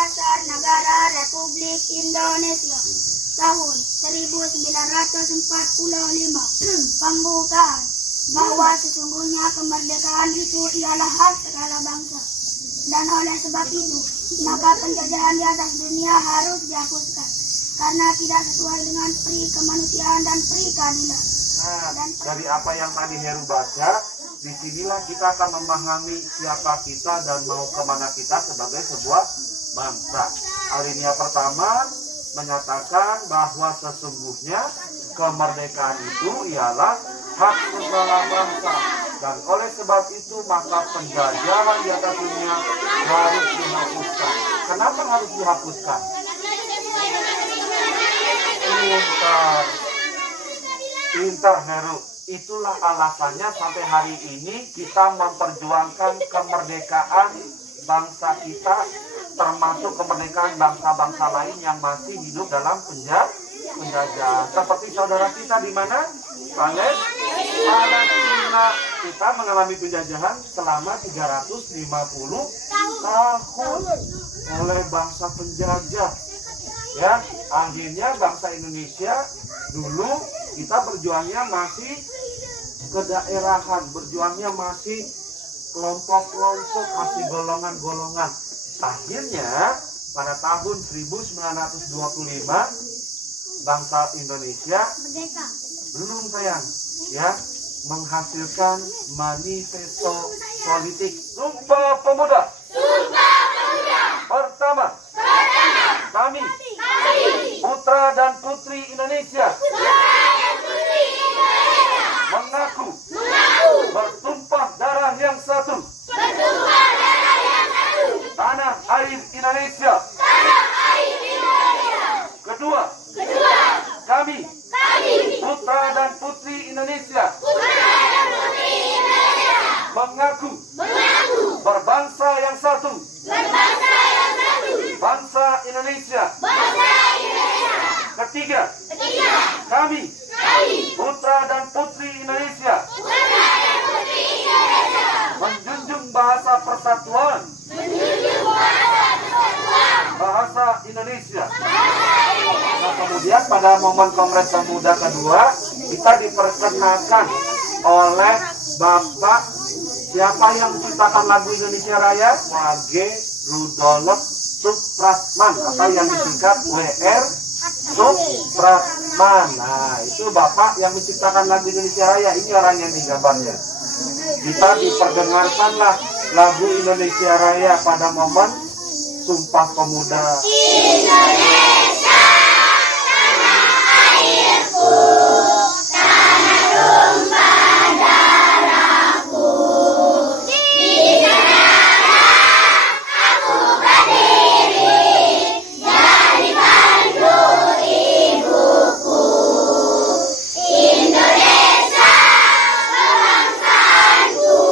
Dasar Negara Republik Indonesia tahun 1945. Pembukaan bahwa sesungguhnya kemerdekaan itu ialah hak segala bangsa, dan oleh sebab itu maka penjajahan di atas dunia harus dihapuskan karena tidak sesuai dengan pri kemanusiaan dan pri keadilan. Dari apa yang tadi Heru baca, disinilah kita akan memahami siapa kita dan mau kemana kita sebagai sebuah bangsa. Alinea pertama menyatakan bahwa sesungguhnya kemerdekaan itu ialah hak segala bangsa, dan oleh sebab itu maka penjajahan di atas dunia harus dihapuskan. Kenapa harus dihapuskan? Pintar Heru. Itulah alasannya sampai hari ini kita memperjuangkan kemerdekaan bangsa kita, termasuk kemerdekaan bangsa-bangsa lain yang masih hidup dalam penjajah. Seperti saudara kita di mana? Palestina. Kita mengalami penjajahan selama 350 tahun oleh bangsa penjajah. Ya, akhirnya bangsa Indonesia dulu kita berjuangnya masih kedaerahan, berjuangnya masih kelompok-kelompok, masih golongan-golongan. Akhirnya pada tahun 1925 bangsa Indonesia belum sayang ya menghasilkan manifesto politik Sumpah Pemuda. Pertama, kami putra dan putri Indonesia mengaku bertumpah darah yang satu, tanah air Indonesia. Kedua, kami putra dan putri Indonesia mengaku berbangsa yang satu, bangsa Indonesia. Ketiga, kami putra dan putri Indonesia menjunjung bahasa persatuan, bahasa Indonesia. Nah, kemudian pada momen Kongres Pemuda kedua kita diperkenalkan oleh Bapak siapa yang menciptakan lagu Indonesia Raya? W.G. Rudolf Supratman atau yang disingkat W.R. Supratman. Nah, itu Bapak yang menciptakan lagu Indonesia Raya. Ini orangnya di gambarnya. Kita diperdengarkanlah lagu Indonesia Raya pada momen Sumpah Pemuda. Indonesia, tanah airku, tanah tumpah darahku. Di sanalah aku berdiri, jadi pandu ibuku. Indonesia, kebangsaanku,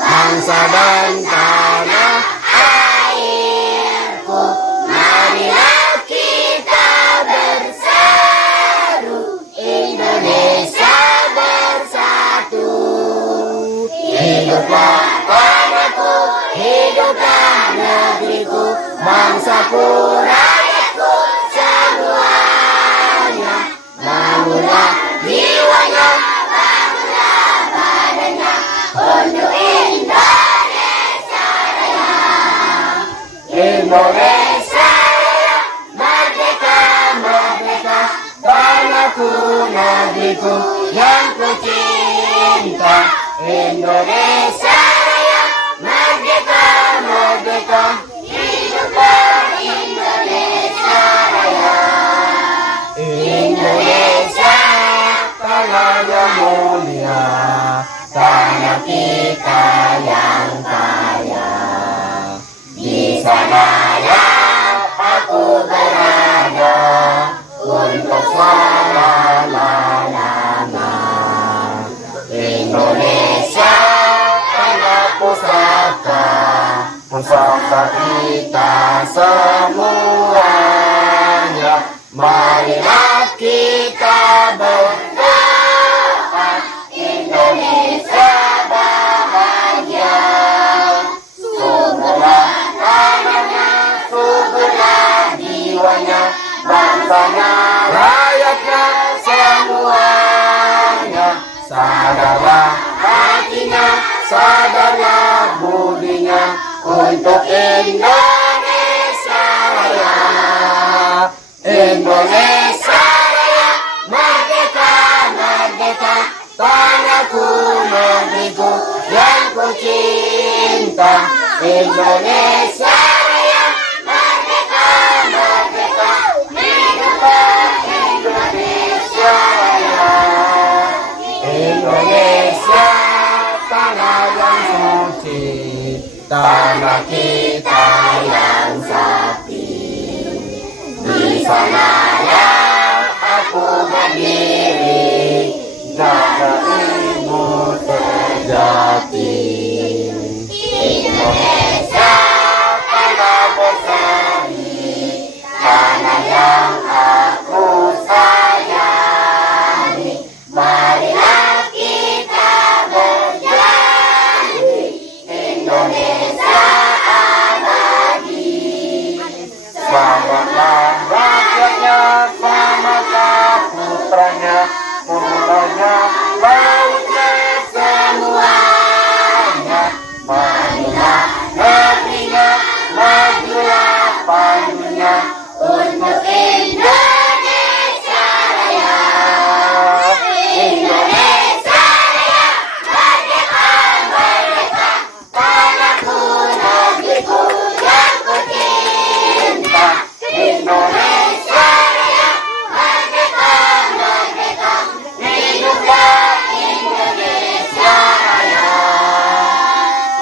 bangsa dan tanah airku. Marilah kita berseru, Indonesia bersatu. Hiduplah tanahku, hiduplah negeriku, bangsaku, rakyatku semuanya. Bangunlah jiwanya, bangunlah badannya, untuk Indonesia Raya. Indonesia Raya, merdeka, merdeka, tanahku, negeriku yang ku cinta. Indonesia Raya, merdeka, merdeka, hiduplah Indonesia Raya. Indonesia, tanah yang mulia, tanah kita yang kaya. Di sanalah aku berada untuk selama-lamanya. Indonesia, tanah pusaka, pusaka kita semuanya. Marilah kita berdoa, Indonesia bahagia. Sumberlah tanahnya, bangsanya, rakyatnya semuanya. Sadarlah hatinya, sadarlah budinya untuk Indonesia Raya. Indonesia Raya, merdeka, merdeka, tanahku, negeriku yang ku cinta. Indonesia Raya, merdeka, merdeka, hiduplah Indonesia Raya. Indonesia, tanah yang suci, tanah kita yang sakti. Di sanalah aku berdiri, jaga ibu sejati. Indonesia, tanah berseri, tanah yang aku sayangi. Marilah kita berjanji, Indonesia abadi. Selamatlah rakyatnya, selamatlah putranya, pulaunya, lautnya, semuanya. Majulah negerinya, majulah pandunya untuk Indonesia Raya. Indonesia Raya, merdeka, merdeka, tanahku, negeriku yang ku cinta. Indonesia Raya, merdeka, merdeka, hiduplah Indonesia Raya.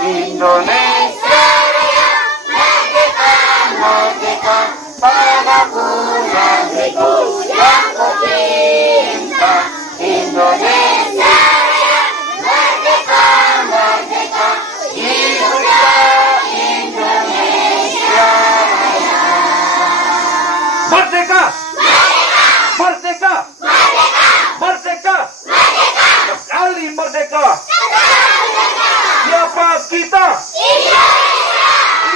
Indonesia Raya, merdeka, merdeka, tanahku, negeriku yang ku cinta. Indonesia Raya, merdeka, merdeka, hiduplah Indonesia Raya. Merdeka! Merdeka! Merdeka! Sekali merdeka! Siapa kita?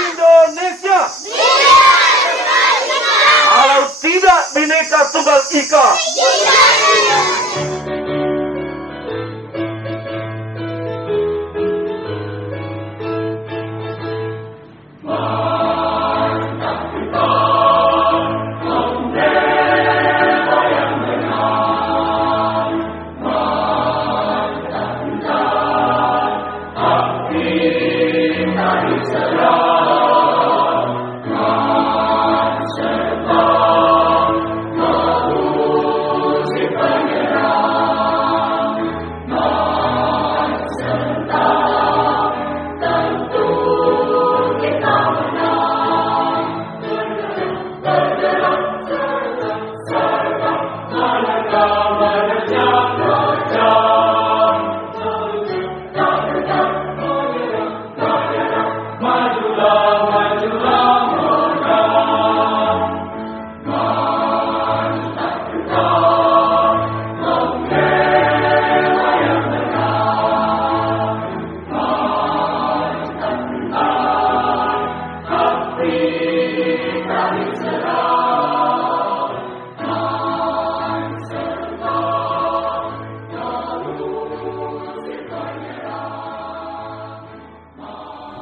Indonesia! Kalau tidak Bhinneka Tunggal Ika.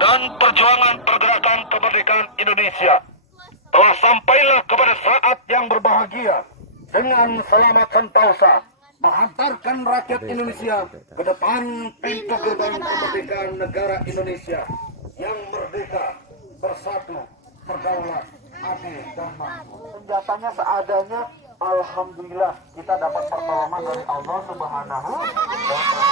Dan perjuangan pergerakan kemerdekaan Indonesia telah sampailah kepada saat yang berbahagia dengan selamat sentosa menghantarkan rakyat Indonesia ke depan pintu gerbang kemerdekaan negara Indonesia yang merdeka, bersatu, berdaulat, adil dan makmur. Senjatanya seadanya, alhamdulillah kita dapat pertolongan dari Allah Subhanahu wa Ta'ala.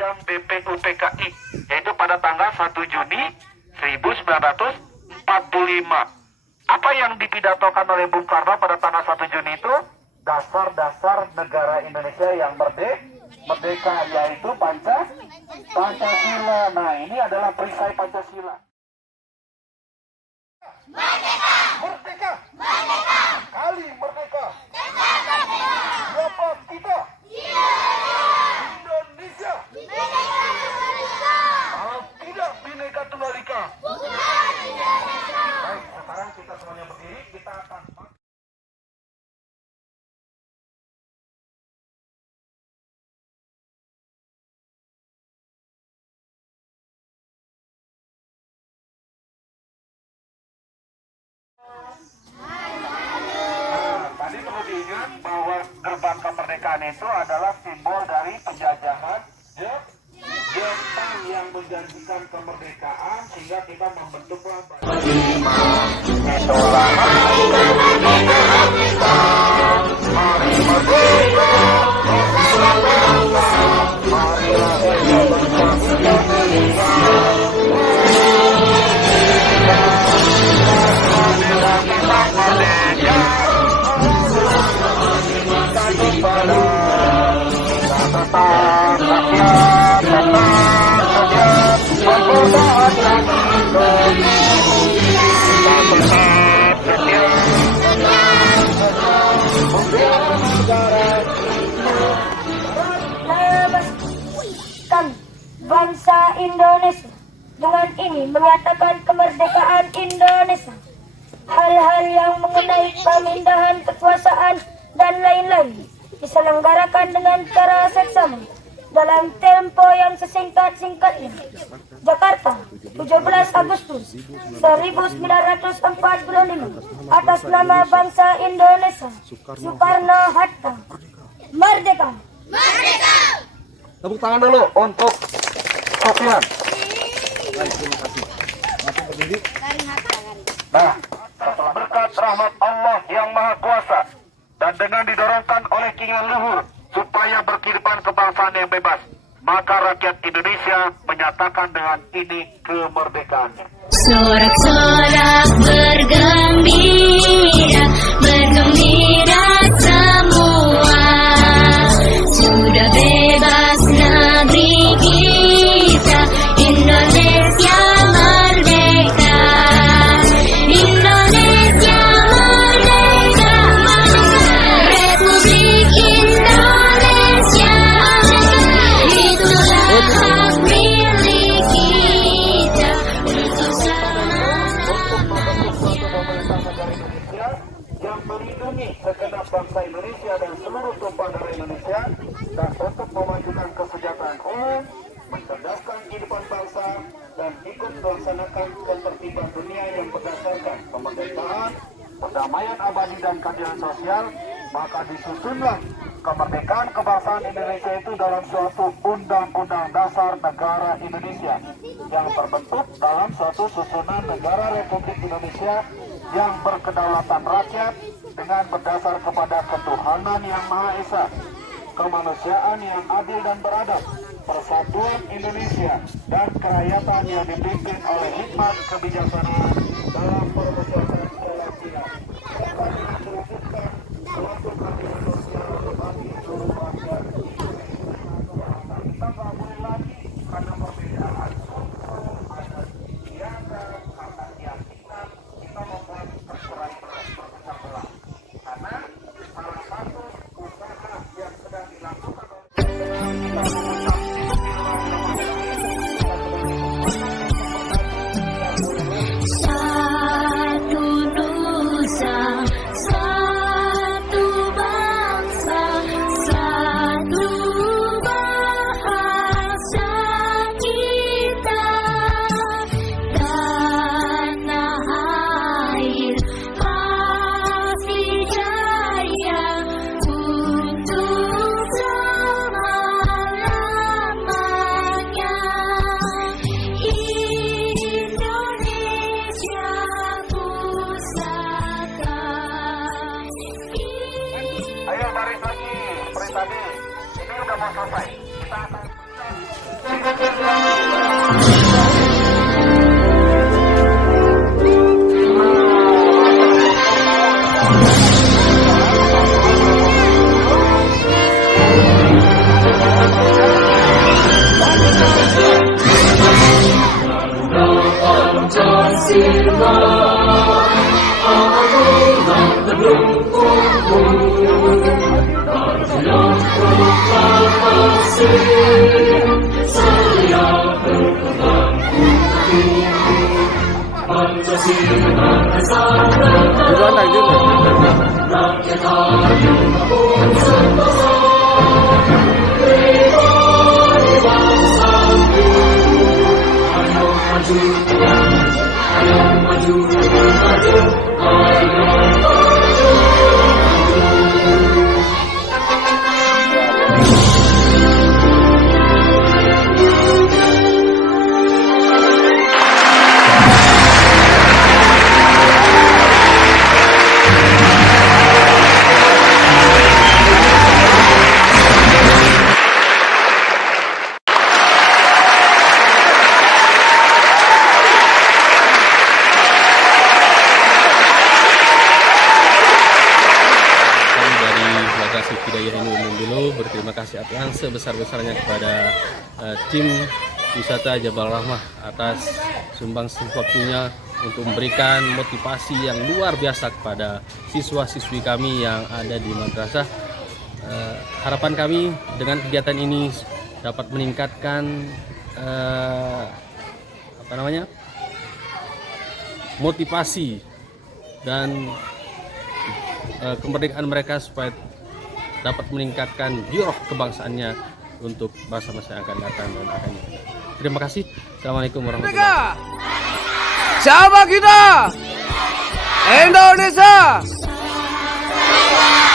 sidang BPUPKI, yaitu pada tanggal 1 Juni 1945. Apa yang dipidatokan oleh Bung Karno pada tanggal 1 Juni itu? Dasar-dasar negara Indonesia yang merdeka, yaitu Pancasila. Nah, ini adalah perisai Pancasila. Merdeka! Merdeka! Merdeka! Kali merdeka! Siapa kita? Indonesia! Kalau tidak Bhinneka Tunggal Ika. Baik, sekarang kita semuanya berdiri, kita akan tadi perlu diingat bahwa gerbang kemerdekaan itu adalah simbol dari penjajahan Jepang yang menjanjikan kemerdekaan sehingga kita membentuklah kami, bangsa Indonesia, dengan ini menyatakan kemerdekaan Indonesia. Hal-hal yang mengenai pemindahan kekuasaan dan lain-lain diselenggarakan dengan cara seksama dalam tempo yang sesingkat-singkatnya. Jakarta, 17 Agustus 1945, atas nama bangsa Indonesia, Soekarno-Hatta. Merdeka! Merdeka! Tepuk tangan dulu untuk Sofian. Nah, setelah berkat rahmat Allah yang Maha Kuasa dan dengan didorongkan oleh keinginan luhur supaya berkehidupan kebangsaan yang bebas, maka rakyat Indonesia menyatakan dengan ini kemerdekaannya. Sorak-sorak bergembira, bergembira semua. Sudah bebas negeri kita, Indonesia merdeka. Indonesia merdeka, Republik Indonesia. Itulah hak milik kita untuk yang melindungi segenap bangsa Indonesia dan seluruh tumpah darah Indonesia, dan untuk memajukan kesejahteraan umum, mencerdaskan kehidupan bangsa, dan ikut melaksanakan ketertiban dunia yang berdasarkan kemerdekaan, perdamaian abadi dan keadilan sosial. Maka disusunlah kemerdekaan kebangsaan Indonesia itu dalam suatu undang-undang dasar negara Indonesia yang terbentuk dalam suatu susunan negara Republik Indonesia yang berkedaulatan rakyat dengan berdasar kepada ketuhanan yang Maha Esa, kemanusiaan yang adil dan beradab, persatuan Indonesia, dan kerakyatan yang dipimpin oleh hikmat kebijaksanaan dalam permusyawatan kolektif. Suatu keadilan sosial bagi seluruh bangsa Indonesia. Kita nggak boleh lagi karena perbedaan suku, adat istiadat, karena keyakinan kita membuat berpecah belah. Karena salah satu usaha yang sedang dilakukan satu nusa, satu bangsa, satu bahasa kita. Tanah air pasti jaya untuk selama-lamanya. Indonesia pusaka. Ayo baris lagi seperti tadi. Ini udah mau selesai. Kita akan Berterima kasih yang sebesar-besarnya kepada tim wisata Jabal Rahmah atas sumbangsi waktunya untuk memberikan motivasi yang luar biasa kepada siswa-siswi kami yang ada di madrasah. Harapan kami dengan kegiatan ini dapat meningkatkan motivasi dan kemerdekaan mereka supaya dapat meningkatkan giroh kebangsaannya untuk masa-masa yang akan datang dan akan datang. Terima kasih. Assalamualaikum warahmatullahi wabarakatuh. Siapa kita? Indonesia.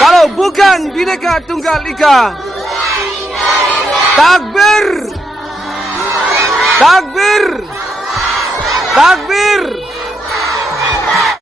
Kalau bukan Bhinneka Tunggal Ika. Takbir. Takbir. Takbir.